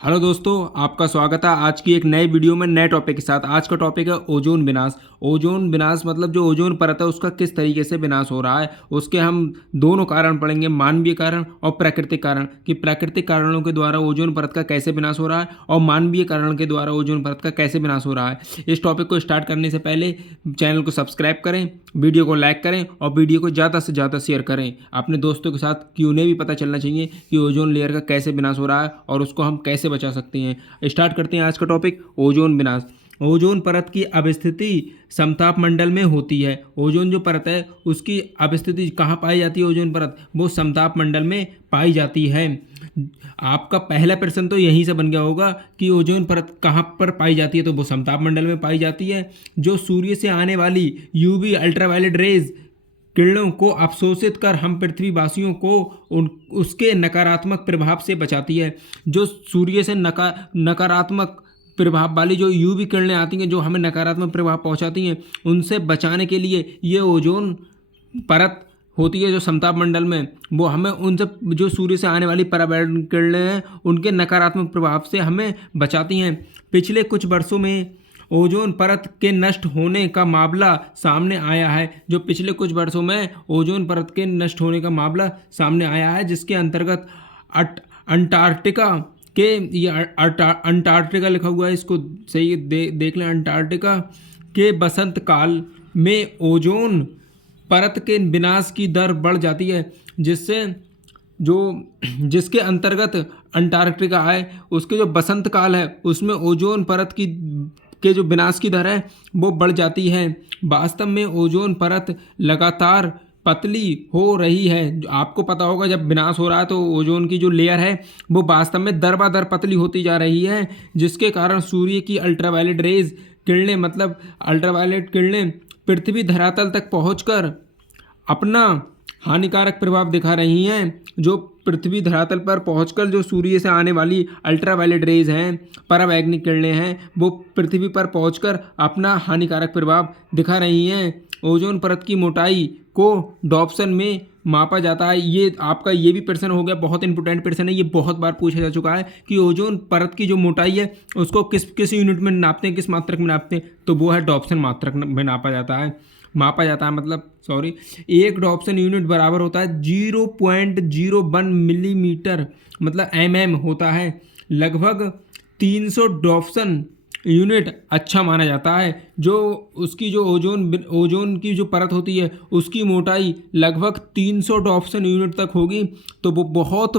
Hello दोस्तों, आपका स्वागत है आज की एक नए वीडियो में नए टॉपिक के साथ। आज का टॉपिक है ओजोन विनाश। ओजोन विनाश मतलब जो ओजोन परत है उसका किस तरीके से विनाश हो रहा है, उसके हम दोनों कारण पढ़ेंगे, मानवीय कारण और प्राकृतिक कारण, कि प्राकृतिक कारणों के द्वारा ओजोन परत का कैसे विनाश हो रहा है और मानवीय कारण के द्वारा ओजोन परत का कैसे विनाश हो रहा है। इस टॉपिक को स्टार्ट करने से पहले चैनल को सब्सक्राइब करें, वीडियो को लाइक करें और वीडियो को ज़्यादा से ज़्यादा शेयर करें अपने दोस्तों के साथ, कि उन्हें भी पता चलना चाहिए कि ओजोन लेयर का कैसे विनाश हो रहा है और उसको हम कैसे बचा सकते हैं। स्टार्ट करते हैं आज का टॉपिक, ओजोन विनाश। ओजोन परत की अवस्थिति समताप मंडल में होती है। ओजोन जो परत है उसकी अवस्थिति कहाँ पाई जाती है? ओजोन परत वो समताप मंडल में पाई जाती है। आपका पहला प्रश्न तो यहीं से बन गया होगा कि ओजोन परत कहाँ पर पाई जाती है, तो वो समताप मंडल में पाई जाती है, जो सूर्य से आने वाली यूवी अल्ट्रावायलेट रेज किरणों को अवशोषित कर हम पृथ्वीवासियों को उसके नकारात्मक प्रभाव से बचाती है। जो सूर्य से नकारात्मक प्रभाव वाली जो यूवी किरणें आती हैं, जो हमें नकारात्मक प्रभाव पहुंचाती हैं, उनसे बचाने के लिए ये ओजोन परत होती है जो समताप मंडल में, वो हमें उनसे जो सूर्य से आने वाली पराबैंगनी किरणें हैं उनके नकारात्मक प्रभाव से हमें बचाती हैं। पिछले कुछ वर्षों में ओजोन परत के नष्ट होने का मामला सामने आया है। जो पिछले कुछ वर्षों में ओजोन परत के नष्ट होने का मामला सामने आया है, जिसके अंतर्गत अंटार्कटिका के, ये अंटार्कटिका लिखा हुआ है, इसको सही देख लें। अंटार्कटिका के वसंत काल में ओजोन परत के विनाश की दर बढ़ जाती है, जिसके अंतर्गत अंटार्कटिका है, उसके जो वसंत काल है उसमें ओजोन परत के जो विनाश की दर है वो बढ़ जाती है। वास्तव में ओजोन परत लगातार पतली हो रही है। जो आपको पता होगा, जब विनाश हो रहा है तो ओजोन की जो लेयर है वो वास्तव में दर ब दर पतली होती जा रही है, जिसके कारण सूर्य की अल्ट्रावायलेट रेज किरणें, मतलब अल्ट्रावायलेट किरणें पृथ्वी धरातल तक पहुंचकर अपना हानिकारक प्रभाव दिखा रही हैं। जो पृथ्वी धरातल पर पहुंचकर जो सूर्य से आने वाली अल्ट्रावायलेट रेज हैं, पराबैंगनी किरणें हैं, वो पृथ्वी पर पहुंचकर अपना हानिकारक प्रभाव दिखा रही हैं। ओजोन परत की मोटाई को डॉप्सन में मापा जाता है। ये आपका ये भी प्रश्न हो गया, बहुत इंपॉर्टेंट प्रश्न है, ये बहुत बार पूछा जा चुका है कि ओजोन परत की जो मोटाई है उसको किस यूनिट में नापते हैं, किस मात्रक में नापते हैं, तो वो है डॉप्सन मात्रक में मापा जाता है। मतलब सॉरी, एक डॉप्सन यूनिट बराबर होता है 0.01 मिलीमीटर, मतलब होता है। लगभग 300 डॉप्सन यूनिट अच्छा माना जाता है। जो उसकी जो ओजोन की जो परत होती है उसकी मोटाई लगभग 300 डॉप्सन यूनिट तक होगी, तो वो बहुत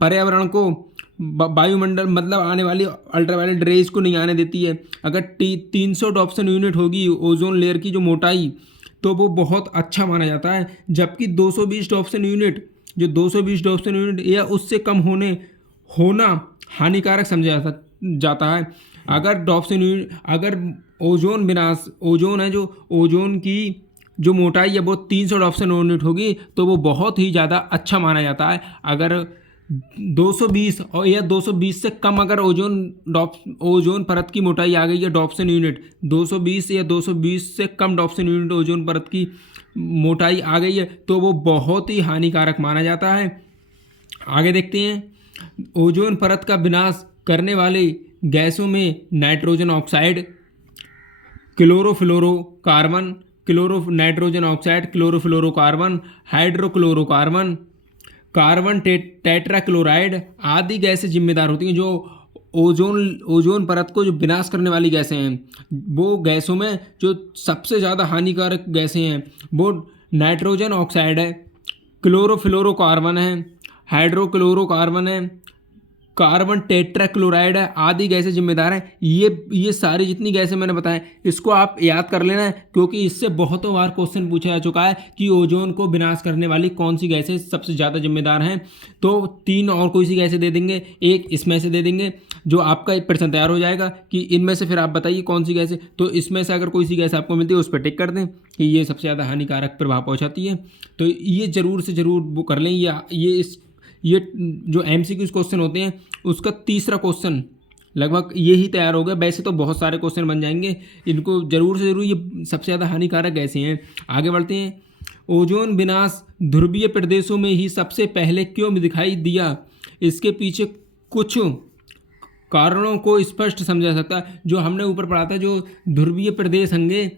पर्यावरण को, वायुमंडल मतलब आने वाली अल्ट्रावायलेट रेज को नहीं आने देती है। अगर 300 डॉप्सन यूनिट होगी ओजोन लेयर की जो मोटाई, तो वो बहुत अच्छा माना जाता है। जबकि 220 डॉप्सन यूनिट या उससे कम होना हानिकारक समझा जाता है। अगर ओजोन है, जो ओजोन की जो मोटाई है वो 300 डॉप्सन यूनिट होगी, तो वो बहुत ही ज़्यादा अच्छा माना जाता है। अगर 220 और या 220 से कम अगर ओजोन परत की मोटाई आ गई है डॉप्सन यूनिट, 220 या 220 से कम डॉप्सन यूनिट ओजोन परत की मोटाई आ गई है, तो वो बहुत ही हानिकारक माना जाता है। आगे देखते हैं। ओजोन परत का विनाश करने वाली गैसों में nitrogen oxide, chlorofluorocarbon, hydrochlorocarbon, carbon tetrachloride आदि गैसें जिम्मेदार होती हैं। जो ओजोन परत को जो विनाश करने वाली गैसें हैं, वो गैसों में जो सबसे ज़्यादा हानिकारक गैसें हैं वो नाइट्रोजन ऑक्साइड है, क्लोरोफ्लोरोकार्बन है, हाइड्रोक्लोरोकार्बन है, कार्बन टेट्राक्लोराइड है, आदि गैसें जिम्मेदार हैं। ये सारी जितनी गैसें मैंने बताएं, इसको आप याद कर लेना है, क्योंकि इससे बहुतों बार क्वेश्चन पूछा जा चुका है कि ओजोन को विनाश करने वाली कौन सी गैसें सबसे ज़्यादा जिम्मेदार हैं। तो 3 और कोई सी गैसें दे देंगे, एक इसमें से दे देंगे, जो आपका एक प्रश्न तैयार हो जाएगा कि इनमें से फिर आप बताइए कौन सी गैसें। तो इसमें से अगर कोई सी गैस आपको मिलती है उस पर टिक कर दें कि ये सबसे ज़्यादा हानिकारक प्रभाव पहुँचाती है। तो ये ज़रूर से ज़रूर वो कर लें। ये जो MCQ क्वेश्चन होते हैं उसका तीसरा क्वेश्चन लगभग ये ही तैयार हो गया। वैसे तो बहुत सारे क्वेश्चन बन जाएंगे, इनको ज़रूर से ज़रूर, ये सबसे ज़्यादा हानिकारक गैसें हैं। आगे बढ़ते हैं। ओजोन विनाश ध्रुवीय प्रदेशों में ही सबसे पहले क्यों दिखाई दिया? इसके पीछे कुछ कारणों को स्पष्ट समझा सकता है। जो हमने ऊपर पढ़ा था, जो ध्रुवीय प्रदेश होंगे,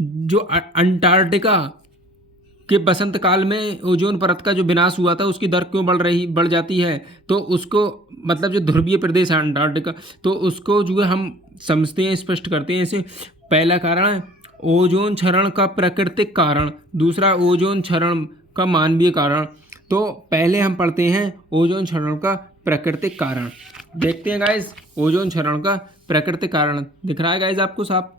जो अंटार्कटिका कि बसंत काल में ओजोन परत का जो विनाश हुआ था उसकी दर क्यों बढ़ जाती है, तो उसको मतलब जो ध्रुवीय प्रदेश है अंटार्कटिका, तो उसको जो है हम समझते हैं, स्पष्ट करते हैं। इसे पहला कारण है ओजोन क्षरण का प्राकृतिक कारण, दूसरा ओजोन क्षरण का मानवीय कारण। तो पहले हम पढ़ते हैं ओजोन क्षरण का प्राकृतिक कारण। देखते हैं गाइस, ओजोन क्षरण का प्राकृतिक कारण दिख रहा है गाइस आपको साफ।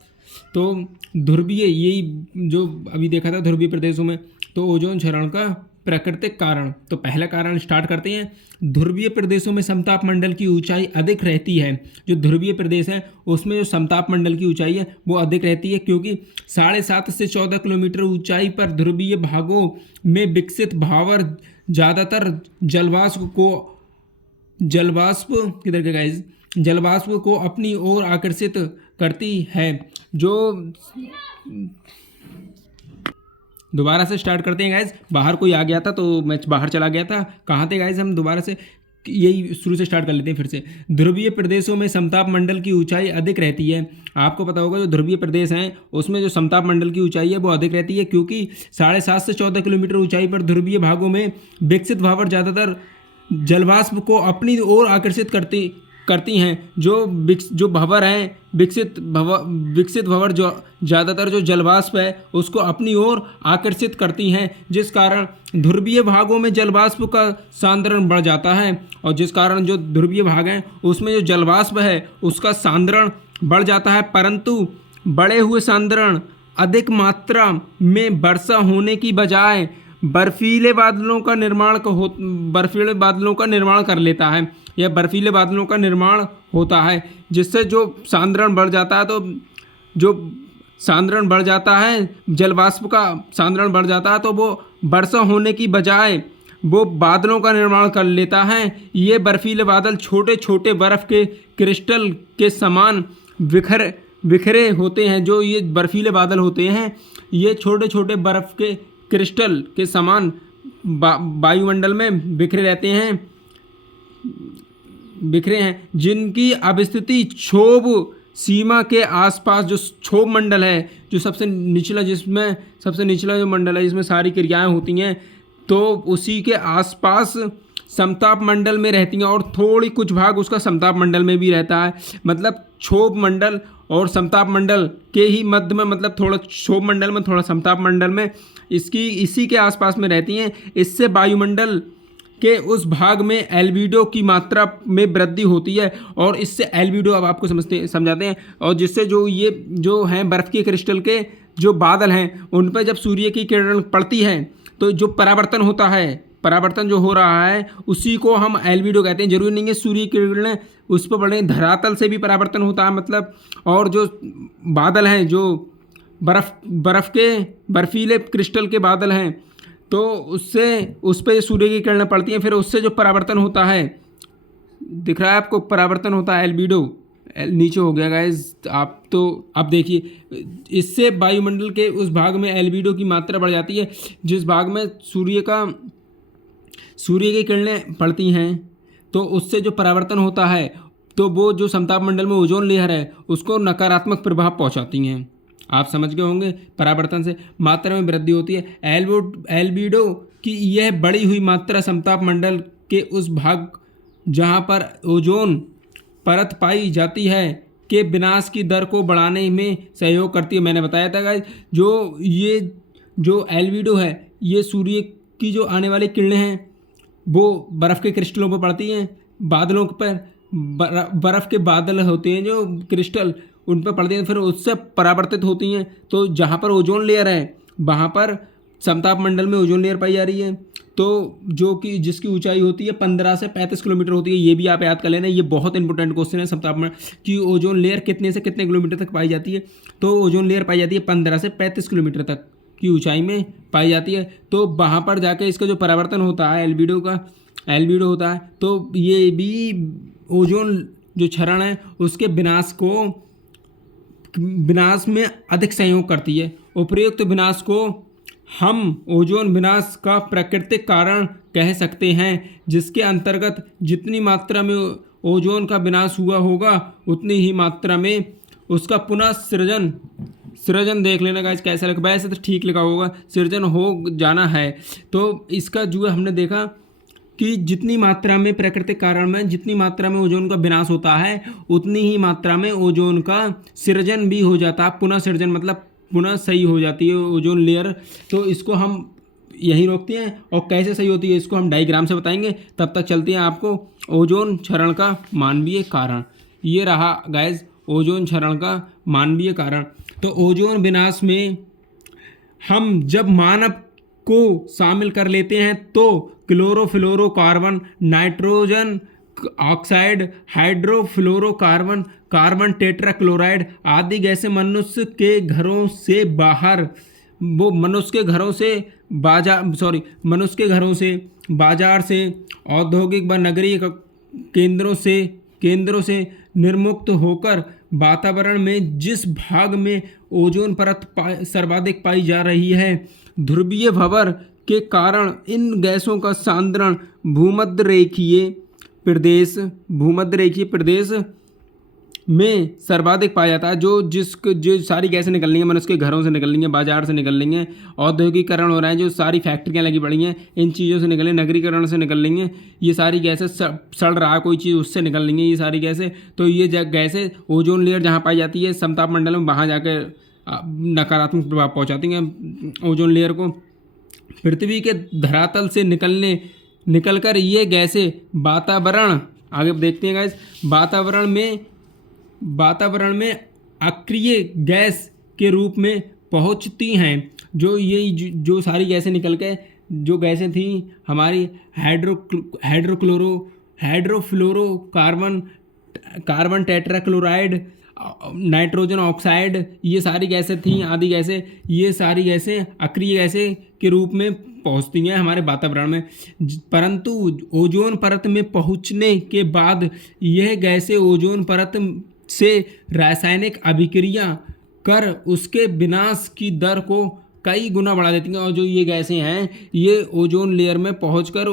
तो ध्रुवीय, यही जो अभी देखा था ध्रुवीय प्रदेशों में, तो ओजोन क्षरण का प्राकृतिक कारण। तो पहला कारण स्टार्ट करते हैं। ध्रुवीय प्रदेशों में समताप मंडल की ऊंचाई अधिक रहती है। जो ध्रुवीय प्रदेश है उसमें जो समताप मंडल की ऊंचाई है वो अधिक रहती है, क्योंकि 7.5 से 14 किलोमीटर ऊंचाई पर ध्रुवीय भागों में विकसित भावर ज़्यादातर जलवाष्प को अपनी ओर आकर्षित करती है। जो दोबारा से स्टार्ट करते हैं गाइज। बाहर कोई आ गया था तो मैं बाहर चला गया था। कहाँ थे गाइज? हम दोबारा से यही शुरू से स्टार्ट कर लेते हैं फिर से। ध्रुवीय प्रदेशों में समताप मंडल की ऊंचाई अधिक रहती है। आपको पता होगा जो ध्रुवीय प्रदेश हैं उसमें जो समताप मंडल की ऊंचाई है वो अधिक रहती है, क्योंकि 7.5 से 14 किलोमीटर ऊंचाई पर ध्रुवीय भागों में विकसित भावर ज़्यादातर जलवाष्प को अपनी ओर आकर्षित करती हैं। जो भंवर हैं, विकसित भंवर जो ज़्यादातर जो जलवाष्प है उसको अपनी ओर आकर्षित करती हैं, जिस कारण ध्रुवीय भागों में जलवाष्प का सांद्रण बढ़ जाता है। और जिस कारण जो ध्रुवीय भाग हैं उसमें जो जलवाष्प है उसका सांद्रण बढ़ जाता है, परंतु बढ़े हुए सांद्रण अधिक मात्रा में वर्षा होने की बजाय बर्फीले बादलों का निर्माण कर लेता है, या बर्फीले बादलों का निर्माण होता है, जिससे जो सांद्रण बढ़ जाता है, तो जो सांद्रण बढ़ जाता है, जलवाष्प का सांद्रण बढ़ जाता है, तो वो वर्षा होने की बजाय वो बादलों का निर्माण कर लेता है। ये बर्फीले बादल छोटे छोटे बर्फ़ के क्रिस्टल के समान बिखरे होते हैं। जो ये बर्फीले बादल होते हैं ये छोटे छोटे बर्फ़ के क्रिस्टल के समान वायुमंडल में बिखरे हैं, जिनकी अवस्थिति क्षोभ सीमा के आसपास, जो क्षोभ मंडल है, जो सबसे निचला जो मंडल है जिसमें सारी क्रियाएं होती हैं, तो उसी के आसपास समताप मंडल में रहती हैं, और थोड़ी कुछ भाग उसका समताप मंडल में भी रहता है। मतलब क्षोभ मंडल और समताप मंडल के ही मध्य में, मतलब थोड़ा क्षोभ मंडल में थोड़ा समताप मंडल में इसी के आसपास में रहती हैं। इससे वायुमंडल के उस भाग में एल्बिडो की मात्रा में वृद्धि होती है, और इससे एल्बिडो अब आपको समझाते हैं। और जिससे जो हैं बर्फ़ के क्रिस्टल के जो बादल हैं उन पर जब सूर्य की किरण पड़ती है तो जो परावर्तन जो हो रहा है उसी को हम एल्बिडो कहते हैं। जरूरी नहीं है सूर्य की किरणें उस पर पड़े, धरातल से भी परावर्तन होता है मतलब। और जो बादल हैं, जो बर्फीले क्रिस्टल के बादल हैं, तो उस पर सूर्य की किरणें पड़ती हैं, फिर उससे जो परावर्तन होता है, दिख रहा है आपको, परावर्तन होता है, एल्बिडो नीचे हो गया गाइस। आप तो अब देखिए, इससे वायुमंडल के उस भाग में एल्बिडो की मात्रा बढ़ जाती है, जिस भाग में सूर्य की किरणें पड़ती हैं, तो उससे जो परावर्तन होता है, तो वो जो समताप मंडल में ओजोन लेयर है उसको नकारात्मक प्रभाव पहुंचाती हैं। आप समझ गए होंगे, परावर्तन से मात्रा में वृद्धि होती है। एल्बिडो की यह बढ़ी हुई मात्रा समताप मंडल के उस भाग जहां पर ओजोन परत पाई जाती है के विनाश की दर को बढ़ाने में सहयोग करती है। मैंने बताया था गाइस, जो एल्बिडो है ये सूर्य की जो आने वाली किरणें हैं वो बर्फ़ के क्रिस्टलों पर पड़ती हैं, बादलों पर, बर्फ़ के बादल होते हैं जो क्रिस्टल, उन पर पड़ती हैं, फिर उससे परावर्तित होती हैं। तो जहाँ पर ओजोन लेयर है वहाँ पर समताप मंडल में ओजोन लेयर पाई जा रही है, तो जिसकी ऊंचाई होती है 15 से 35 किलोमीटर होती है। ये भी आप याद कर लेना, ये बहुत इंपॉर्टेंट क्वेश्चन है समताप मंडल की ओजोन लेयर कितने से कितने किलोमीटर तक पाई जाती है। तो ओजोन लेयर पाई जाती है 15 से 35 किलोमीटर तक की ऊंचाई में पाई जाती है। तो वहाँ पर जाके इसका जो परावर्तन होता है एल्बिडो होता है, तो ये भी ओजोन जो क्षरण है उसके विनाश में अधिक सहयोग करती है। उपरोक्त विनाश को हम ओजोन विनाश का प्राकृतिक कारण कह सकते हैं, जिसके अंतर्गत जितनी मात्रा में ओजोन का विनाश हुआ होगा उतनी ही मात्रा में उसका पुनः सृजन देख लेना गाइस कैसा लगा। वैसे तो ठीक लिखा होगा, सृजन हो जाना है। तो इसका जो है हमने देखा कि जितनी मात्रा में प्राकृतिक कारण में जितनी मात्रा में ओजोन का विनाश होता है उतनी ही मात्रा में ओजोन का सृजन भी हो जाता है। पुनः सृजन मतलब पुनः सही हो जाती है ओजोन लेयर। तो इसको हम यहीं रोकते हैं और कैसे सही होती है इसको हम डायग्राम से बताएंगे। तब तक चलते हैं आपको ओजोन क्षरण का मानवीय कारण। ये रहा गाइस ओजोन क्षरण का मानवीय कारण। तो ओजोन विनाश में हम जब मानव को शामिल कर लेते हैं तो chlorofluorocarbon, nitrogen oxide, hydrofluorocarbon, carbon tetrachloride आदि गैसें मनुष्य के घरों से बाजार से औद्योगिक व नगरीय केंद्रों से निर्मुक्त होकर वातावरण में जिस भाग में ओजोन परत सर्वाधिक पाई जा रही है, ध्रुवीय भंवर के कारण इन गैसों का सांद्रण भूमध्य रेखीय प्रदेश में सर्वाधिक पाया जाता है। जो सारी गैसें निकल रही हैं मनुष्य के घरों से निकल रही हैं, बाजार से निकल रही हैं, औद्योगिकरण हो रहा है, जो सारी फैक्ट्रियाँ लगी पड़ी हैं इन चीज़ों से निकल रही हैं, नगरीकरण से निकल रही हैं, ये सारी गैसें सड़ रहा है कोई चीज़ उससे निकल रही हैं ये सारी गैसें। तो ये गैसें ओजोन लेयर जहाँ पाई जाती है समताप मंडल में, वहाँ जाकर नकारात्मक प्रभाव पहुँचाती हैं ओजोन लेयर को। पृथ्वी के धरातल से निकलकर ये गैसें वातावरण, आगे देखते हैं गाइस, वातावरण में अक्रिय गैस के रूप में पहुंचती हैं। जो सारी गैसें निकल के जो गैसें थी हमारी hydrofluorocarbon, carbon tetrachloride, nitrogen oxide, ये सारी गैसें थी आदि गैसें, ये सारी गैसें अक्रिय गैसें के रूप में पहुंचती हैं हमारे वातावरण में। परंतु ओजोन परत में पहुंचने के बाद यह गैसें ओजोन परत से रासायनिक अभिक्रिया कर उसके विनाश की दर को कई गुना बढ़ा देती हैं। और जो ये गैसें हैं ये ओजोन लेयर में पहुंचकर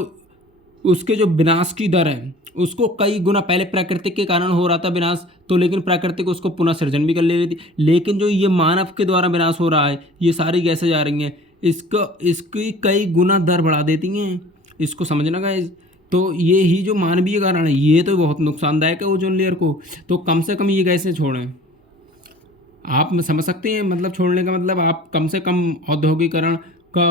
उसके जो विनाश की दर है उसको कई गुना, पहले प्राकृतिक के कारण हो रहा था विनाश तो लेकिन प्राकृतिक उसको पुनः सृजन भी कर ले रही थी, लेकिन जो ये मानव के द्वारा विनाश हो रहा है ये सारी गैसें जा रही हैं इसकी कई गुना दर बढ़ा देती हैं। इसको समझना गाइस। तो ये ही जो मानवीय कारण है ये तो बहुत नुकसानदायक है ओजोन लेयर को। तो कम से कम ये गैसें छोड़ें। आप समझ सकते हैं मतलब छोड़ने का मतलब आप कम से कम औद्योगिकरण का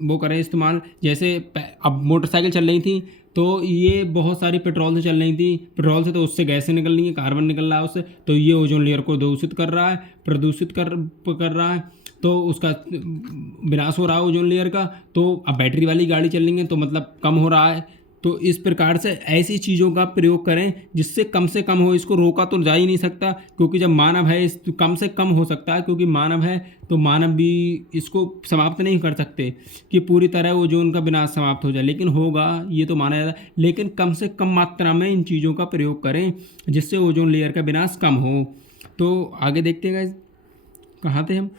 वो करें इस्तेमाल। जैसे अब मोटरसाइकिल चल रही थी तो ये बहुत सारी पेट्रोल से चल रही थी, पेट्रोल से तो उससे गैसें निकल रही हैं, कार्बन निकल रहा है उससे, तो ये ओजोन लेयर को दूषित कर रहा है, प्रदूषित कर रहा है, तो उसका विनाश हो रहा है ओजोन लेयर का। तो अब बैटरी वाली गाड़ी चल रही है तो मतलब कम हो रहा है। तो इस प्रकार से ऐसी चीज़ों का प्रयोग करें जिससे कम से कम हो। इसको रोका तो जा ही नहीं सकता क्योंकि जब मानव है इस कम से कम हो सकता है, क्योंकि मानव है तो मानव भी इसको समाप्त नहीं कर सकते कि पूरी तरह ओजोन का विनाश समाप्त हो जाए, लेकिन होगा ये तो माना जाता है। लेकिन कम से कम मात्रा में इन चीज़ों का प्रयोग करें जिससे ओजोन लेयर का विनाश कम हो। तो आगे देखते हैं कहाँ थे हम।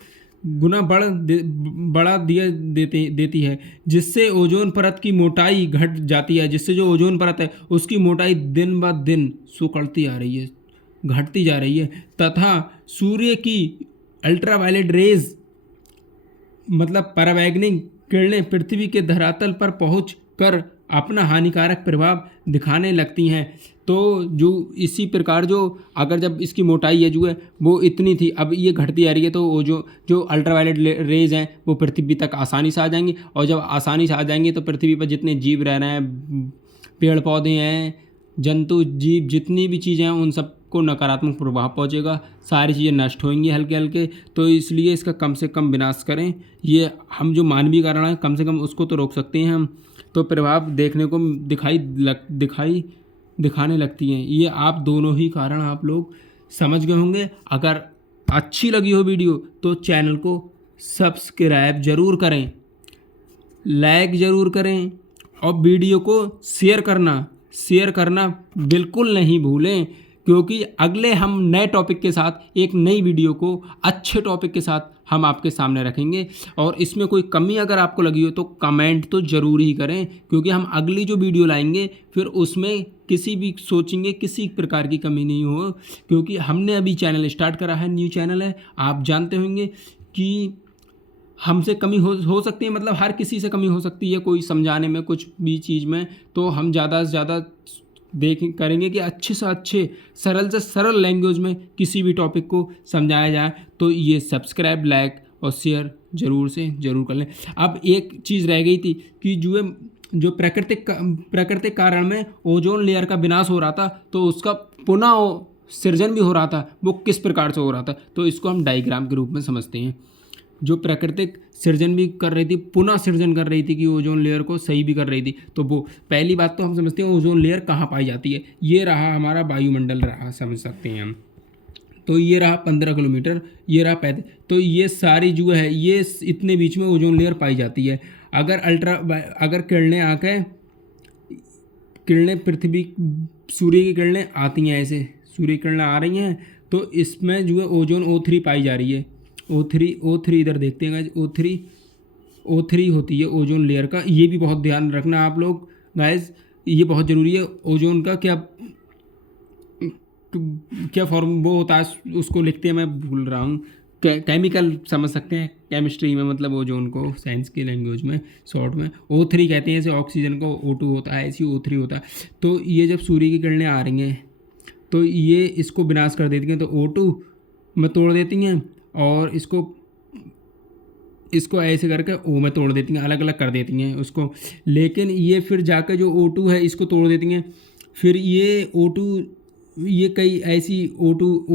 गुना बढ़ा देती है जिससे ओजोन परत की मोटाई घट जाती है, जिससे जो ओजोन परत है उसकी मोटाई दिन ब दिन सिकुड़ती आ रही है, घटती जा रही है, तथा सूर्य की अल्ट्रावायलेट रेज मतलब पराबैंगनी किरणें पृथ्वी के धरातल पर पहुँच कर अपना हानिकारक प्रभाव दिखाने लगती हैं। तो जो इसी प्रकार जो अगर जब इसकी मोटाई है जो है वो इतनी थी अब ये घटती आ रही है, तो वो जो अल्ट्रावायलेट रेज हैं वो पृथ्वी तक आसानी से आ जाएंगी, और जब आसानी से आ जाएंगी तो पृथ्वी पर जितने जीव रह रहे हैं, पेड़ पौधे हैं, जंतु जीव जितनी भी चीज़ें हैं उन सबको नकारात्मक प्रभाव पहुंचेगा, सारी चीज़ें नष्ट होंगी हल्के हल्के। तो इसलिए इसका कम से कम विनाश करें। ये हम जो मानवीय कारण है कम से कम उसको तो रोक सकते हैं हम। तो प्रभाव देखने को दिखाने लगती हैं। ये आप दोनों ही कारण आप लोग समझ गए होंगे। अगर अच्छी लगी हो वीडियो तो चैनल को सब्सक्राइब ज़रूर करें, लाइक ज़रूर करें और वीडियो को शेयर करना बिल्कुल नहीं भूलें, क्योंकि अगले हम नए टॉपिक के साथ एक नई वीडियो को अच्छे टॉपिक के साथ हम आपके सामने रखेंगे। और इसमें कोई कमी अगर आपको लगी हो तो कमेंट तो ज़रूर ही करें, क्योंकि हम अगली जो वीडियो लाएंगे फिर उसमें किसी भी सोचेंगे किसी प्रकार की कमी नहीं हो, क्योंकि हमने अभी चैनल स्टार्ट करा है, न्यू चैनल है। आप जानते होंगे कि हमसे कमी हो सकती है, मतलब हर किसी से कमी हो सकती है कोई समझाने में कुछ भी चीज़ में। तो हम ज़्यादा से ज़्यादा करेंगे कि अच्छे से अच्छे सरल से सरल लैंग्वेज में किसी भी टॉपिक को समझाया जाए। तो ये सब्सक्राइब, लाइक और शेयर ज़रूर से ज़रूर कर लें। अब एक चीज़ रह गई थी कि जो प्राकृतिक कारण में ओजोन लेयर का विनाश हो रहा था, तो उसका पुनः सृजन भी हो रहा था। वो किस प्रकार से हो रहा था, तो इसको हम डायग्राम के रूप में समझते हैं। जो प्राकृतिक सृजन भी कर रही थी, पुनः सृजन कर रही थी कि ओजोन लेयर को सही भी कर रही थी। तो वो पहली बात तो हम समझते हैं ओजोन लेयर कहाँ पाई जाती है। ये रहा हमारा वायुमंडल रहा, समझ सकते हैं हम। तो ये रहा 15 किलोमीटर, ये रहा 35। तो ये सारी जो है ये इतने बीच में ओजोन लेयर पाई जाती है। अगर किरणें पृथ्वी, सूर्य की किरणें आती हैं, ऐसे सूर्य की किरणें आ रही हैं, तो इसमें जो है ओजोन O3 पाई जा रही है। O3 इधर देखते हैं गाइज, O3 होती है ओजोन लेयर का। ये भी बहुत ध्यान रखना आप लोग गाइज, ये बहुत ज़रूरी है। ओजोन का क्या फॉर्म वो होता है, उसको लिखते हैं, मैं भूल रहा हूँ। केमिकल समझ सकते हैं केमिस्ट्री में, मतलब ओजोन को साइंस की लैंग्वेज में शॉर्ट में O3 कहते हैं। जैसे ऑक्सीजन को O2 होता है, ऐसे ही O3 होता है। तो ये जब सूर्य की किरणें आ रही हैं तो ये इसको विनाश कर देती हैं, तो O2 में तोड़ देती हैं और इसको ऐसे करके O में तोड़ देती हैं, अलग अलग कर देती हैं उसको। लेकिन ये फिर जाकर जो O2 है इसको तोड़ देती हैं। फिर ये O2, ये कई ऐसी O2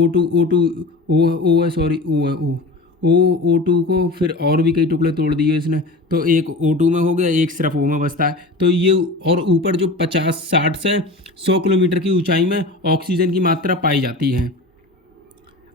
को फिर और भी कई टुकड़े तोड़ दिए इसने। तो एक O2 में हो गया, एक सिर्फ O में बचता है। तो ये और ऊपर जो 50-60 से 100 किलोमीटर की ऊंचाई में ऑक्सीजन की मात्रा पाई जाती है।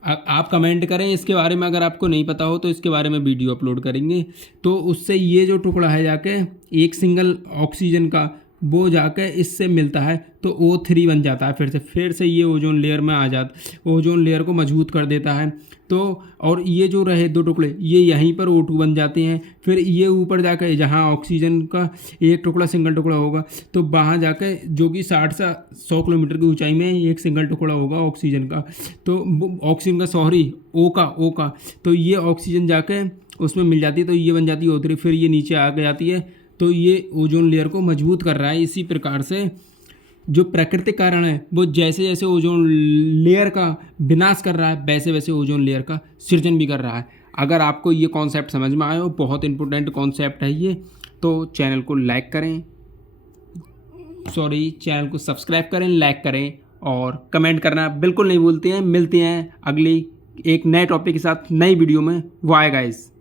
आप कमेंट करें इसके बारे में, अगर आपको नहीं पता हो तो इसके बारे में वीडियो अपलोड करेंगे। तो उससे ये जो टुकड़ा है जाके एक सिंगल ऑक्सीजन का, वो जाकर इससे मिलता है तो O3 बन जाता है। फिर से ये ओजोन लेयर में आ जाता, ओजोन लेयर को मजबूत कर देता है। तो और ये जो रहे दो टुकड़े, ये यहीं पर O2 बन जाते हैं। फिर ये ऊपर जाकर जहाँ ऑक्सीजन का एक टुकड़ा सिंगल टुकड़ा होगा, तो वहाँ जाकर जो कि 60 से 100 किलोमीटर की ऊंचाई में एक सिंगल टुकड़ा होगा ऑक्सीजन का, तो ऑक्सीजन का O का, तो ये ऑक्सीजन जाकर उसमें मिल जाती है, तो ये बन जाती है O3। फिर ये नीचे आ जाती है, तो ये ओजोन लेयर को मजबूत कर रहा है। इसी प्रकार से जो प्राकृतिक कारण है वो जैसे जैसे ओजोन लेयर का विनाश कर रहा है, वैसे वैसे ओजोन लेयर का सृजन भी कर रहा है। अगर आपको ये कॉन्सेप्ट समझ में आया हो, बहुत इंपॉर्टेंट कॉन्सेप्ट है ये, तो चैनल को चैनल को सब्सक्राइब करें, लाइक करें और कमेंट करना बिल्कुल नहीं भूलते हैं। मिलते हैं अगली एक नए टॉपिक के साथ नई वीडियो में। Bye guys.